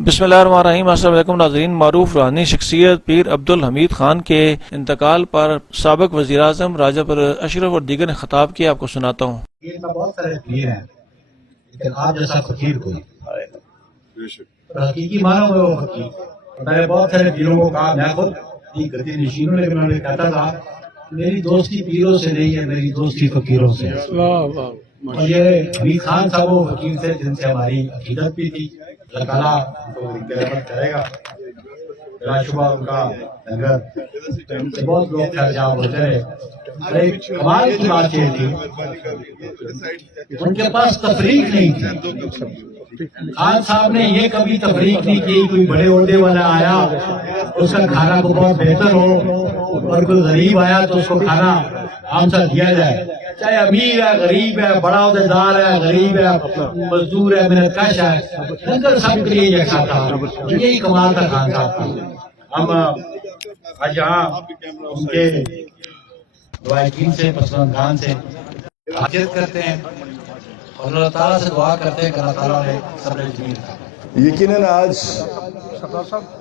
बिस्मिल्लाहिर्रहमानिर्रहीम। अस्सलाम वालेकुम नाज़रीन। मारूफ रूहानी शख्सियत पीर अब्दुल हमीद खान के इंतकाल पर साबिक वज़ीर आज़म राजा पर अशरफ और दीगर ने खिताब किया, आपको सुनाता हूँ। बहुत सारे पीर हैं, लेकिन आप जैसा फकीर कोई हकीकी मानो में वो फकीर। मैंने बहुत सारे पीरों को कहा, मैं खुद गद्दी नशीनों, लेकिन उन्होंने कहता था मेरी दोस्ती पीरों से नहीं है, मेरी दोस्ती फकीरों से है। और ये हमीद खान साहब वो फकीर थे जिनसे हमारी अकीदत भी थी। अल्लाह ताला उनको रहमत करेगा। बिलाशुबा उनका लंगर से बहुत लोग खर्चा होते रहे। कमाल की बात ये थी, उनके पास तफरीक नहीं थी। खान साहब ने ये कभी तफरीक नहीं की, कोई बड़े ओहदे वाला आया उसका खाना को बहुत बेहतर हो और कोई गरीब आया तो उसको खाना हमसा दिया जाए, चाहे अमीर है, गरीब है, बड़ा ओहदेदार है, गरीब है, मजदूर है, मेहनतकश है, लंगर सबके लिए यकसा था। यही कमाल था खान साहब का। हम आज यहाँ उनके दुआकीन से, पसंदगान से हाजिर करते हैं और अल्लाह ताला से दुआ करते हैं कि अल्लाह ताला ने सब्र जमील का। यकीनन आज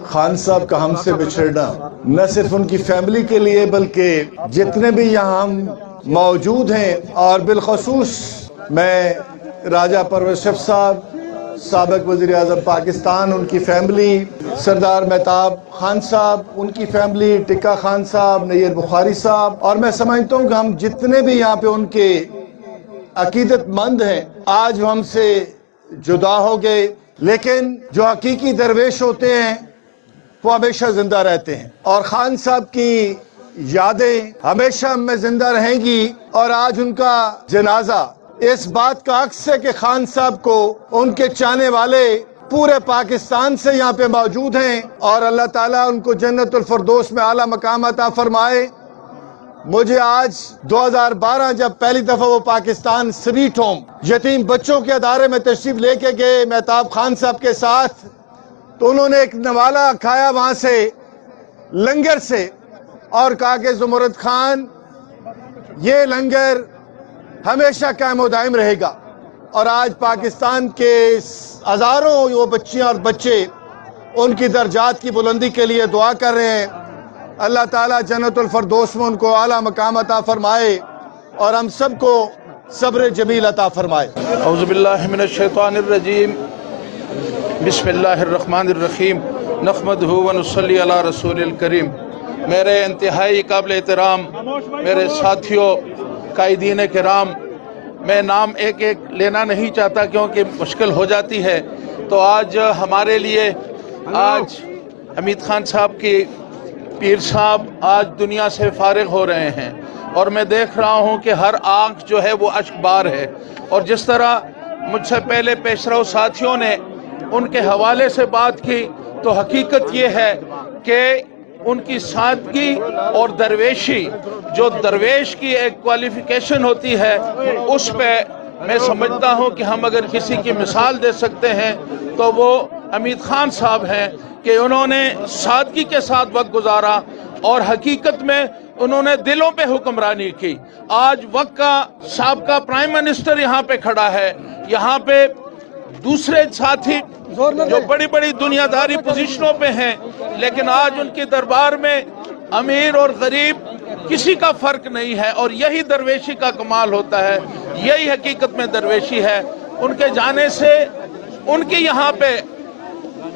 खान साहब का हमसे बिछड़ना न सिर्फ उनकी फैमिली के लिए बल्कि जितने भी यहाँ हम मौजूद हैं, और बिलखसूस मैं राजा परवेज अशरफ साहब, साबिक वज़ीर आज़म पाकिस्तान, उनकी फैमिली, सरदार मेहताब खान साहब, उनकी फैमिली, टिक्का खान साहब, नैयर बुखारी साहब, और मैं समझता हूँ कि हम जितने भी यहाँ पे उनके अकीदतमंद हैं आज हमसे जुदा हो गए, लेकिन जो हकीकी दरवेश होते हैं वो हमेशा जिंदा रहते हैं और खान साहब की यादें हमेशा में जिंदा रहेंगी। और आज उनका जनाजा इस बात का अक्स है कि खान साहब को उनके चाहने वाले पूरे पाकिस्तान से यहाँ पे मौजूद हैं और अल्लाह ताला उनको जन्नतुल फिरदौस में आला मकाम अता फरमाए। मुझे आज 2012 जब पहली दफा वो पाकिस्तान स्वीट होम यतीम बच्चों के अदारे में तशरीफ लेके गए मेहताब खान साहब के साथ, तो उन्होंने एक नवाला खाया वहां से लंगर से और कहा कि ज़ुमरद खान ये लंगर हमेशा कायम दायम रहेगा। और आज पाकिस्तान के हजारों वो बच्चियां और बच्चे उनकी दर्जात की बुलंदी के लिए दुआ कर रहे हैं। अल्लाह ताला जन्नतुल फिरदौस में उनको आला मकाम अता फरमाए और हम सबको सब्र जमील अता फरमाए। औज़ु बिल्लाहि मिनश शैतानिर रजीम, बिस्मिल्लाहिर्रहमानिर्रहीम, नहमदुहु व नुसल्ली अला रसूलिल करीम। मेरे इंतहाई काबिल एहतराम मेरे साथियों, कायदीन किराम, मैं नाम एक एक लेना नहीं चाहता क्योंकि मुश्किल हो जाती है। तो आज हमारे लिए आज हमीद खान साहब की पीर साहब आज दुनिया से फारिग हो रहे हैं और मैं देख रहा हूं कि हर आंख जो है वो अश्कबार है। और जिस तरह मुझसे पहले पेशरव साथियों ने उनके हवाले से बात की, तो हकीकत ये है कि उनकी सादगी और दरवेशी, जो दरवेश की एक क्वालिफिकेशन होती है, उस पे मैं समझता हूं कि हम अगर किसी की मिसाल दे सकते हैं तो वो हमीद खान साहब हैं कि उन्होंने सादगी के साथ वक्त गुजारा और हकीकत में उन्होंने दिलों पे हुक्मरानी की। आज वक्त का साबका प्राइम मिनिस्टर यहाँ पे खड़ा है, यहाँ पे दूसरे साथी जो बड़ी बड़ी दुनियादारी पोजीशनों पे हैं, लेकिन आज उनके दरबार में अमीर और गरीब किसी का फर्क नहीं है। और यही दरवेशी का कमाल होता है, यही हकीकत में दरवेशी है। उनके जाने से उनकी यहाँ पे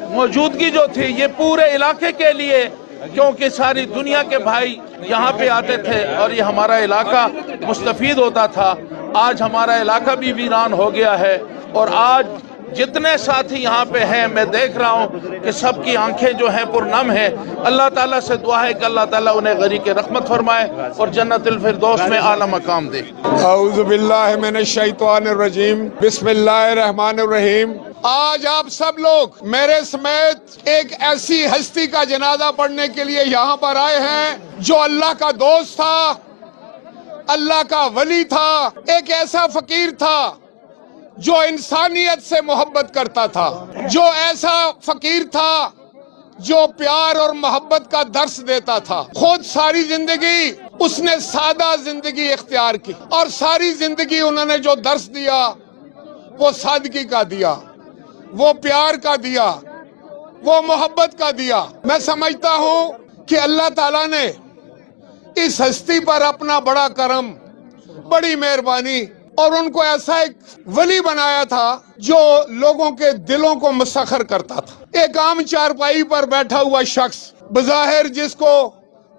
मौजूदगी जो थी ये पूरे इलाके के लिए, क्योंकि सारी दुनिया के भाई यहाँ पे आते थे और ये हमारा इलाका मुस्तफीद होता था। आज हमारा इलाका भी वीरान हो गया है और आज जितने साथी यहाँ पे हैं मैं देख रहा हूँ कि सबकी आंखें जो हैं पुरनम है। अल्लाह ताला से दुआ है कि अल्लाह ताला उन्हें गरीक रहमत फरमाए और जन्नतुल फिरदौस में आला मकाम दे। औज़ु बिल्लाहि मिनश शैतानिर रजीम, बिस्मिल्लाहिर रहमानिर रहीम। आज आप सब लोग मेरे समेत एक ऐसी हस्ती का जनाजा पढ़ने के लिए यहाँ पर आए हैं जो अल्लाह का दोस्त था, अल्लाह का वली था, एक ऐसा फकीर था जो इंसानियत से मोहब्बत करता था, जो ऐसा फकीर था जो प्यार और मोहब्बत का दर्स देता था। खुद सारी जिंदगी उसने सादा जिंदगी इख्तियार की और सारी जिंदगी उन्होंने जो दर्स दिया वो सादगी का दिया, वो प्यार का दिया, वो मोहब्बत का दिया। मैं समझता हूँ कि अल्लाह ताला ने इस हस्ती पर अपना बड़ा करम, बड़ी मेहरबानी और उनको ऐसा एक वली बनाया था जो लोगों के दिलों को मुसखर करता था। एक आम चारपाई पर बैठा हुआ शख्स, बज़ाहिर जिसको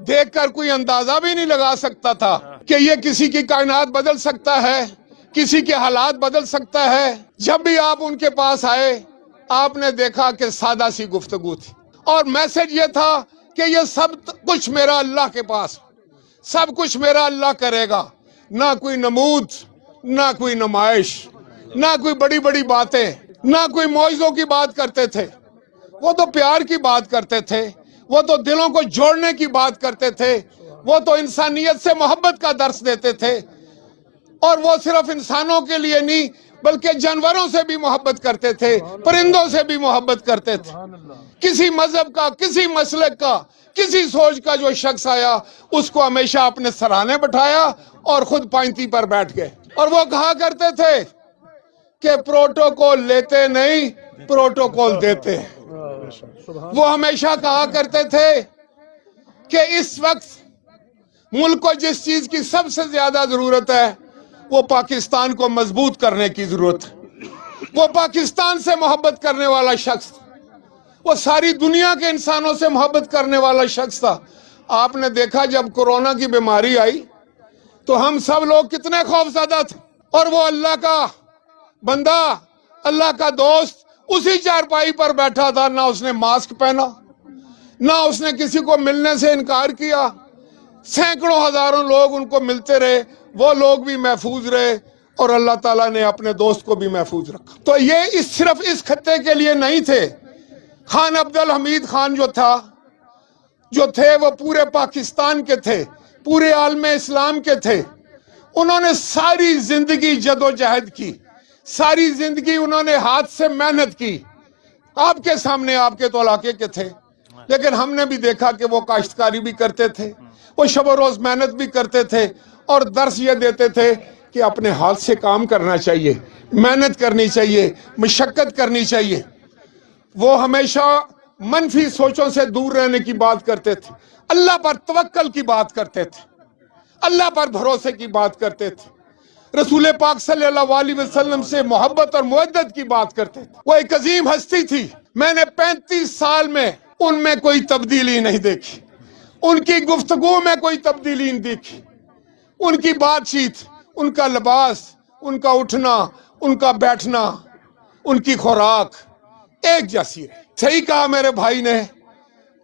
देखकर कोई अंदाजा भी नहीं लगा सकता था कि ये किसी की कायनात बदल सकता है, किसी के हालात बदल सकता है। जब भी आप उनके पास आए, आपने देखा कि सादा सी गुफ्तगू थी और मैसेज ये था कि ये सब कुछ मेरा अल्लाह के पास, सब कुछ मेरा अल्लाह करेगा। ना कोई नमूद, ना कोई नुमाइश, ना कोई बड़ी बड़ी बातें, ना कोई मौइज़ों की बात करते थे। वो तो प्यार की बात करते थे, वो तो दिलों को जोड़ने की बात करते थे, वो तो इंसानियत से मोहब्बत का दर्स देते थे। और वो सिर्फ इंसानों के लिए नहीं बल्कि जानवरों से भी मोहब्बत करते थे, परिंदों से भी मोहब्बत करते थे। किसी मजहब का, किसी मसलक का, किसी सोच का जो शख्स आया उसको हमेशा अपने सराहने बैठाया और खुद पांती पर बैठ गए। और वो कहा करते थे कि प्रोटोकॉल लेते नहीं, प्रोटोकॉल देते। वो हमेशा कहा करते थे कि इस वक्त मुल्क को जिस चीज की सबसे ज्यादा जरूरत है वो पाकिस्तान को मजबूत करने की जरूरत है। वो पाकिस्तान से मोहब्बत करने वाला शख्स, वो सारी दुनिया के इंसानों से मोहब्बत करने वाला शख्स था। आपने देखा जब कोरोना की बीमारी आई तो हम सब लोग कितने खौफजदा थे, और वो अल्लाह का बंदा, अल्लाह का दोस्त उसी चारपाई पर बैठा था। ना उसने मास्क पहना, ना उसने किसी को मिलने से इनकार किया। सैकड़ों हजारों लोग उनको मिलते रहे, वो लोग भी महफूज रहे और अल्लाह ताला ने अपने दोस्त को भी महफूज रखा। तो ये सिर्फ इस खत्ते के लिए नहीं थे। खान अब्दुल हमीद खान जो थे वो पूरे पाकिस्तान के थे, पूरे आलम इस्लाम के थे। उन्होंने सारी जिंदगी जदोजहद की, सारी जिंदगी उन्होंने हाथ से मेहनत की। आपके सामने, आपके तो इलाके के थे, लेकिन हमने भी देखा कि वो काश्तकारी भी करते थे, वो शब रोज मेहनत भी करते थे और दर्स ये देते थे कि अपने हाथ से काम करना चाहिए, मेहनत करनी चाहिए, मशक्कत करनी चाहिए। वो हमेशा मनफी सोचों से दूर रहने की बात करते थे, अल्लाह पर तवक्कल की बात करते थे, अल्लाह पर भरोसे की बात करते थे, रसूल पाक सल्लल्लाहु अलैहि वसल्लम से मोहब्बत और मुवद्दत की बात करते थे। वो एक अजीम हस्ती थी। मैंने 35 साल में उनमें कोई तब्दीली नहीं देखी, उनकी गुफ्तगू में कोई तब्दीली नहीं देखी। उनकी बातचीत, उनका लिबास, उनका उठना, उनका बैठना, उनकी खुराक एक जैसी रही। सही कहा मेरे भाई ने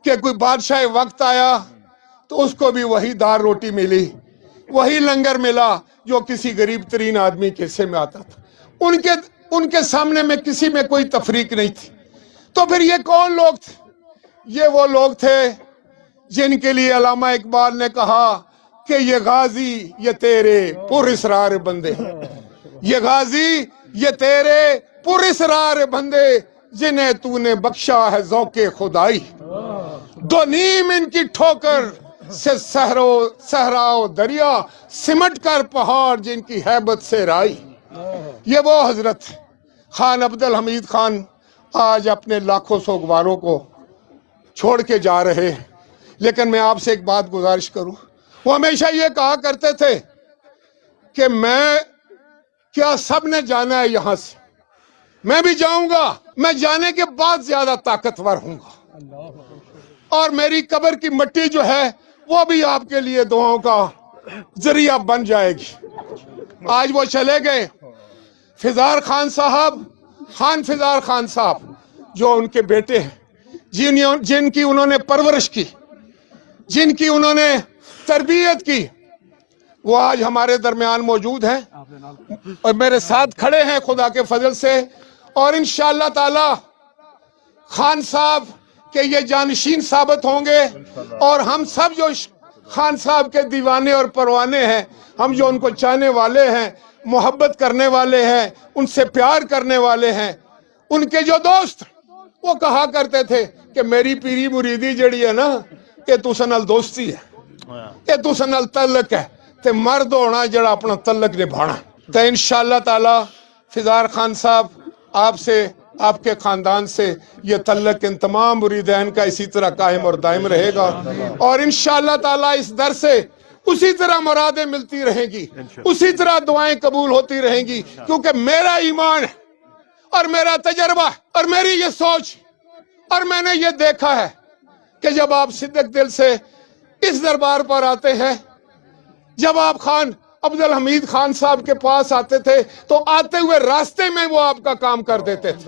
कि कोई बादशाह वक्त आया तो उसको भी वही दाल रोटी मिली, वही लंगर मिला जो किसी गरीब तरीन आदमी के हिस्से में आता था। उनके सामने में किसी में कोई तफरीक नहीं थी। तो फिर ये कौन लोग थे? ये वो लोग थे जिनके लिए अल्लामा इकबाल ने कहा कि ये गाजी ये तेरे पुरइसरार बंदे, ये गाजी ये तेरे पुरइसरार बंदे जिन्हें तूने बख्शा है ज़ौक़े खुदाई। दो नीम इनकी ठोकर से सहराओ दरिया, सिमट कर पहाड़ जिनकी हैबत से राई। ये वो हजरत खान अब्दुल हमीद खान आज अपने लाखों सोगवारों को छोड़ के जा रहे हैं। लेकिन मैं आपसे एक बात गुजारिश करूं, वो हमेशा ये कहा करते थे कि मैं क्या सब ने जाना है यहां से, मैं भी जाऊंगा, मैं जाने के बाद ज्यादा ताकतवर हूंगा और मेरी कब्र की मिट्टी जो है वो भी आपके लिए दुआओं का जरिया बन जाएगी। आज वो चले गए। फिजार खान साहब, खान फिजार खान साहब जो उनके बेटे हैं, जिनकी उन्होंने परवरिश की, जिनकी उन्होंने तरबियत की, वो आज हमारे दरमियान मौजूद हैं और मेरे साथ खड़े हैं खुदा के फजल से। और इंशाअल्लाह ताला खान साहब के ये जानशीन साबित होंगे और हम सब जो खान साहब के दीवाने और परवाने हैं, हम जो उनको चाहने वाले हैं, मोहब्बत करने वाले हैं, उनसे प्यार करने वाले हैं, उनके जो दोस्त, वो कहा करते थे कि मेरी पीरी मुरीदी जड़ी है ना, ये तुसां नाल दोस्ती है, ये तुसां नाल तल्लक है, ते मर्द होना जड़ा अपना तल्लक निभाना। तो इंशाअल्लाह ताला फिजार खान साहब आपसे आपके खानदान से ये तल्लक इन तमाम मुरीदैन का इसी तरह कायम और दायम रहेगा और इंशाअल्लाह ताला इस दर से उसी तरह मुरादें मिलती रहेंगी, उसी तरह दुआएं कबूल होती रहेंगी, क्योंकि मेरा ईमान और मेरा तजर्बा और मेरी ये सोच और मैंने ये देखा है कि जब आप सिद्दीक दिल से इस दरबार पर आते हैं, जब आप खान अब्दुल हमीद खान साहब के पास आते थे तो आते हुए रास्ते में वो आपका काम कर देते थे।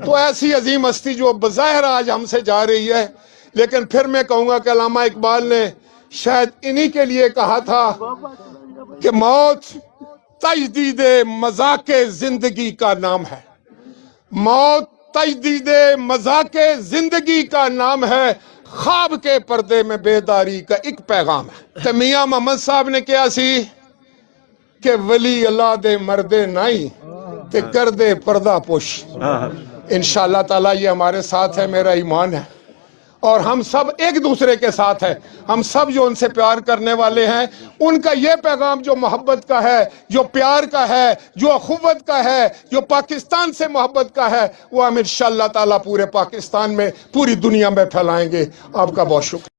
तो ऐसी अजीम हस्ती जो बज़ाहिर आज हमसे जा रही है, लेकिन फिर मैं कहूंगा कि अल्लामा इकबाल ने शायद इन्हीं के लिए कहा था कि मौत तजदीद मज़ाक़े जिंदगी का नाम है, मौत तजदीद मज़ाक़े जिंदगी का नाम है, ख्वाब के पर्दे में बेदारी का एक पैगाम है। तो मियां मोहम्मद साहब ने क्या सी कि वली अल्लाह दे मर्दे नहीं ते कर दे पर्दा पोश। इंशाअल्लाह ताला ये हमारे साथ है, मेरा ईमान है, और हम सब एक दूसरे के साथ हैं। हम सब जो उनसे प्यार करने वाले हैं, उनका ये पैगाम जो मोहब्बत का है, जो प्यार का है, जो अखुवत का है, जो पाकिस्तान से मोहब्बत का है, वो हम इंशाअल्लाह ताला पूरे पाकिस्तान में, पूरी दुनिया में फैलाएंगे। आपका बहुत शुक्रिया।